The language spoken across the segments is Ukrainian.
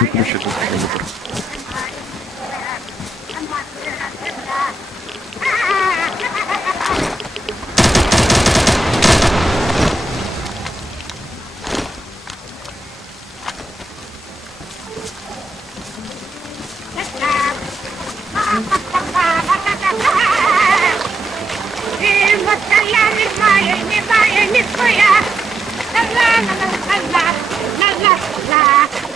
выключит этот компьютер. Yeah.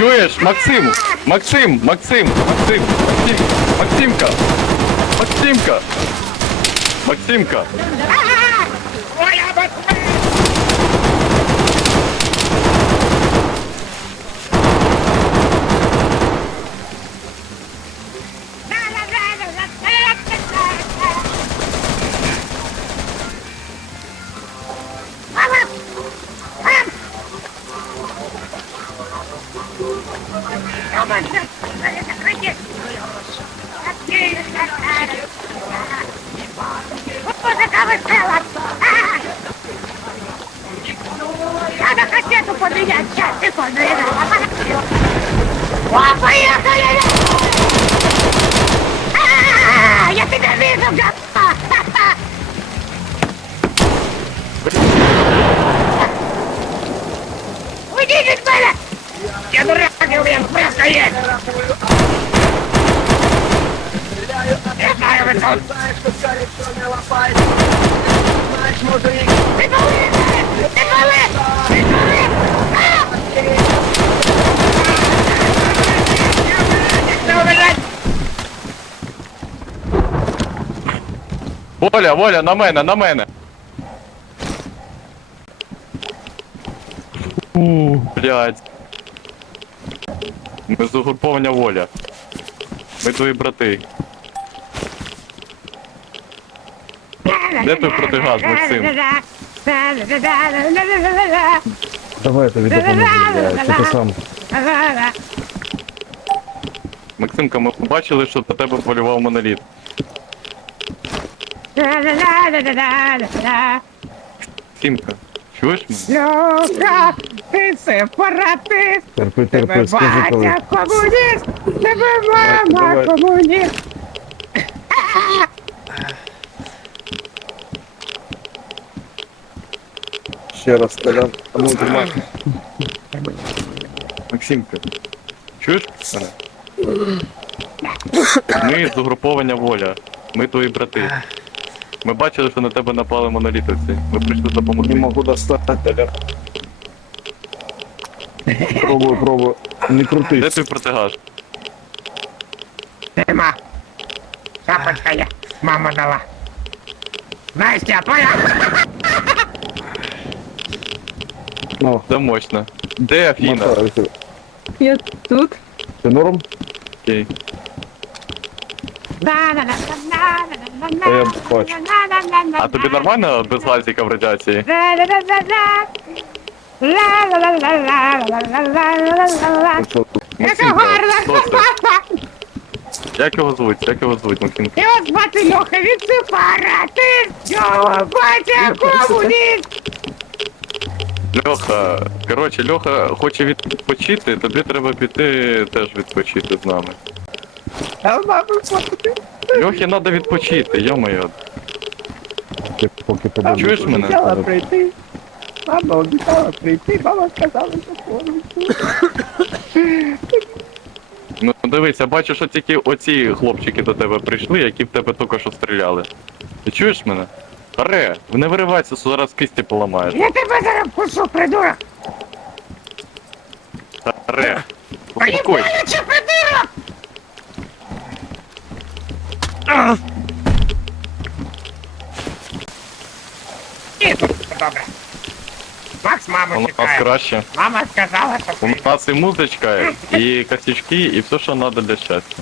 Чуєш, Максим? Максим, Максим, Максим, Максим, Максимка, Максимка, Максимка. Музика весела! Надо кассету поменять, сейчас, секунду, ребята. О, поехали! А, Я тебя вижу, га- Уйди від мене! Я дурак, не умеем быстро есть! Не знаю, вы тут! Знаешь, что царь все не лопает! Знаешь, мужик! Ты голый! Ты голый! Ты голый! А! Воля, воля, на мене, на мене! Блять. Ми з угруповання воля. Ми твої брати. Де той протигаз, Максим? Давай я тобі допоможу, блядь, ти сам. Максимка, ми побачили, що до тебе полював моноліт. Максимка, чуєш мене? Люка, ти сепаратист, Терпи, тебе терпи, скажи коли. батя комуніст, тебе мама давай. комуніст. Ще раз, Толян. А ну, тримай. Максимка, чуєш? Ми з угруповання воля. Ми твої брати. Ми бачили, що на тебе напали монолітовці. Ми прийшли допомогти. Не можу достати, Пробую, пробую. Не Де крутись. твій протигаз? Нема. Шапочка є, мама дала. Настя, твоя. Ну, Це мощно. Де Афіна? мотор, ти- Я тут. Ти норм? Окей. Та я хочу. А тобі нормально без лазіка в радіації? Яка гарна! Як його звуть? Як його звуть, Максим? Його звати Льоха, він сепаратист! Його батя комуніст! Льоха, коротше, Льоха хоче відпочити, тобі треба піти теж відпочити з нами. Льохі треба відпочити, йо-моє. Ти поки подивишся. Чуєш мене? Обіцяла прийти. Мама обіцяла прийти, мама сказала, що поруч. Ну дивись, я бачу, що тільки оці хлопчики до тебе прийшли, які в тебе тільки що стріляли. Ти чуєш мене? Аре, не виривайся, зараз кисті поламаєш. Я тебе зараз вкушу, придурок! Аре, Мені успокойся. боляче, придурок! Ні, тут добре. Макс, У нас чекає. краще. Мама сказала, що У нас і музичка, і косячки, і все, що треба для щастя.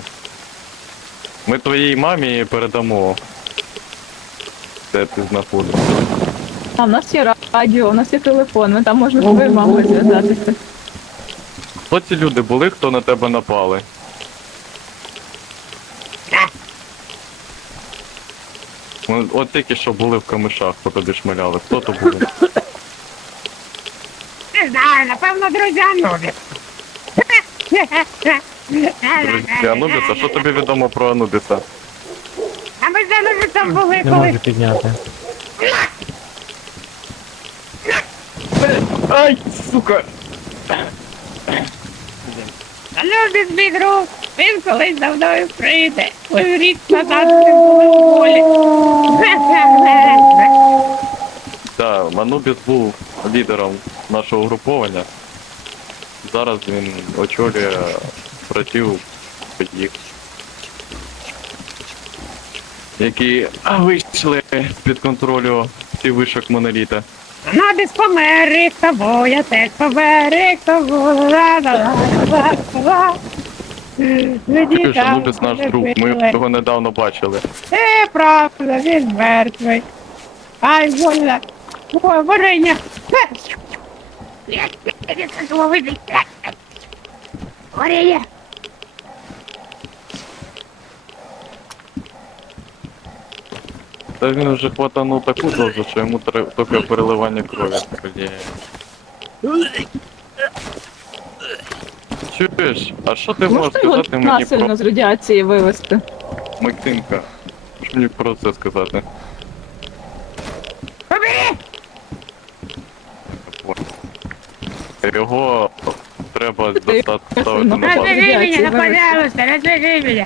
Ми твоїй мамі передамо. Де ти знаходишся. А в нас є радіо, у нас є телефон, ми там можна з твоєю мамою зв'язатися. Хто ці люди були, хто на тебе напали? Ну, От тільки що були в камишах, хто тобі шмаляли. Хто то були? не знаю, напевно, друзі Анубіс. Друзі, Анубіса, що тобі відомо про Анубіса? А ми з Анубісом були Не коли. можу підняти. Ай, сука! Анубіс мій друг, він колись за мною прийде. Ой, рік назад ми були в полі. Так, Анубіс був лідером нашого угруповання. Зараз він очолює братів їх. Які вийшли з-під контролю ці вишок моноліта. Анубіс помер, рік тому, я теж помер, рік тому. Ла-ла-ла-ла-ла. Ти ж там наш друг, ми його недавно бачили. Е, правда, він мертвий. Ай, больно. Ой, варення. Варення. Та він вже хватанув таку дозу, що йому треба тільки переливання крові. Чуєш, а що ти можеш Можна його сказати мені про насильно з радіації вивезти? Максимка? Що мені про це сказати? Побери! Його треба Ти- достати ставити на базу. Развяжи меня, ну, пожалуйста, меня.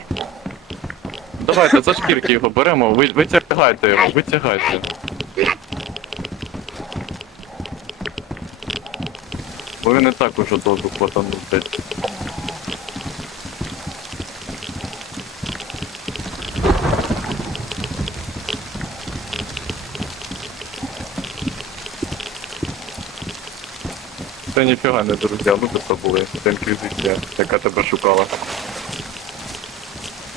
Давайте за шкірки його беремо, ви, витягайте його, витягайте. Бо він не так уже дозу хватанув, блядь. Це ніфіга не друзі, ну це були. Це інквізиція, яка тебе шукала.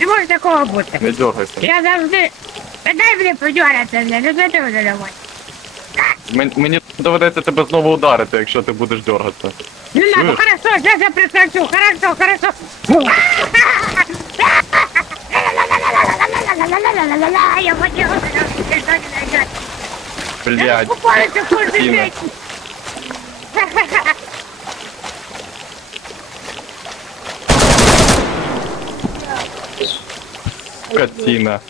Не може такого бути. Не дергайся. Я завжди... Дай мені подюратися, не вже домой. Мен- Мені доведеться тебе знову ударити, якщо ти будеш дергатися. Не надо, Чуєш? хорошо, я прекращу, хорошо, хорошо. Я хотел... Блядь, скотина.